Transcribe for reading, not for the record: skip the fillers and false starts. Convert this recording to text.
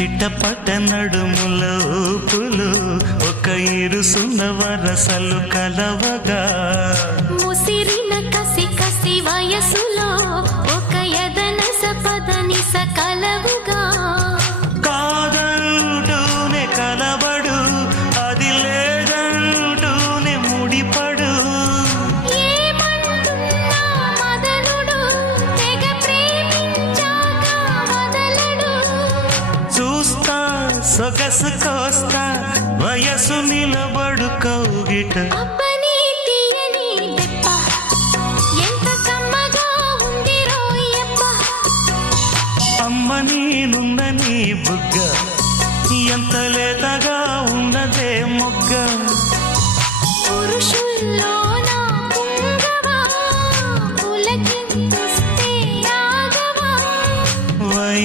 చిట్టపట్ట నడుముల ఊపులు ఒక ఇరుసున్న వరసలు కలవగా ముసిరిన కసి కసి వయసులో ఒక యదన సపదని సకలవుగా కాదంటూనే కలబడు అది లేదంటూనే ముడిపడు ఏమంటున్నా మదనుడు తెగ ప్రేమించాక వదలడు చూస్తా సొగసు కోస్తా వయసు నిలబడు కౌగిట అబ్బని తీయని దెబ్బ ఎంత కమ్మగా ఉంది రోయప్ప అమ్మ నేనున్న నీ బుగ్గ ఎంత లేతగా ఉన్నదే మొగ్గ పురుషుల్లో